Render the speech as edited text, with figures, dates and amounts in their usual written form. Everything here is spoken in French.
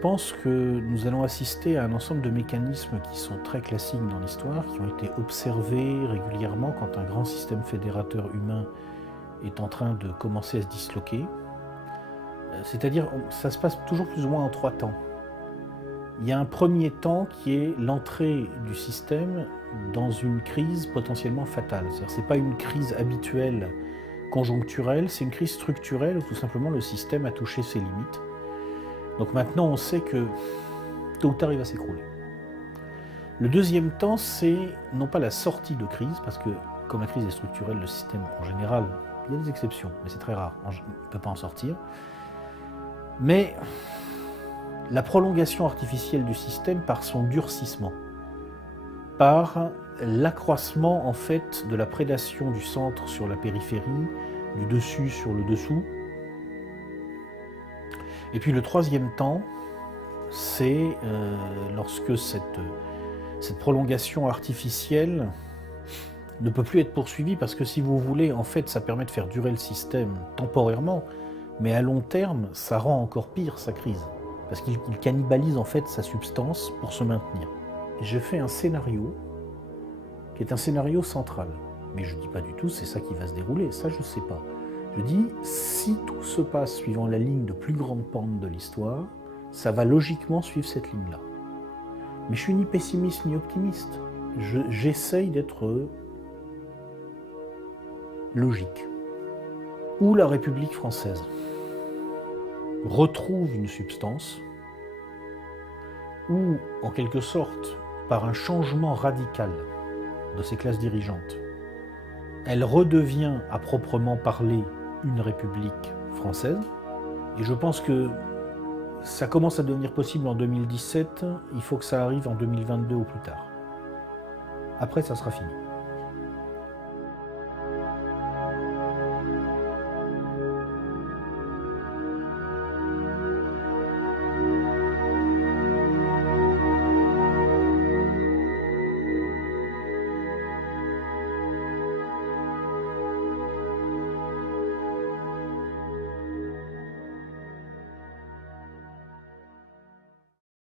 pense que nous allons assister à un ensemble de mécanismes qui sont très classiques dans l'histoire, qui ont été observés régulièrement quand un grand système fédérateur humain est en train de commencer à se disloquer. C'est-à-dire, ça se passe toujours plus ou moins en 3 temps. Il y a un premier temps qui est l'entrée du système dans une crise potentiellement fatale. C'est-à-dire, ce n'est pas une crise habituelle, conjoncturelle, c'est une crise structurelle où tout simplement le système a touché ses limites. Donc maintenant, on sait que tôt ou tard, il va s'écrouler. Le deuxième temps, c'est non pas la sortie de crise, parce que comme la crise est structurelle, le système en général, il y a des exceptions, mais c'est très rare, on ne peut pas en sortir, mais la prolongation artificielle du système par son durcissement, par l'accroissement en fait de la prédation du centre sur la périphérie, du dessus sur le dessous. Et puis le troisième temps, c'est lorsque cette prolongation artificielle ne peut plus être poursuivie, parce que si vous voulez, en fait, ça permet de faire durer le système temporairement, mais à long terme, ça rend encore pire sa crise, parce qu'il cannibalise en fait sa substance pour se maintenir. J'ai fait un scénario qui est un scénario central, mais je ne dis pas du tout c'est ça qui va se dérouler, ça je ne sais pas. Je dis, si tout se passe suivant la ligne de plus grande pente de l'histoire, ça va logiquement suivre cette ligne-là. Mais je suis ni pessimiste ni optimiste. J'essaye d'être logique. Où la République française retrouve une substance, ou en quelque sorte, par un changement radical de ses classes dirigeantes, elle redevient à proprement parler une République française. Et je pense que ça commence à devenir possible en 2017, il faut que ça arrive en 2022 ou plus tard. Après, ça sera fini.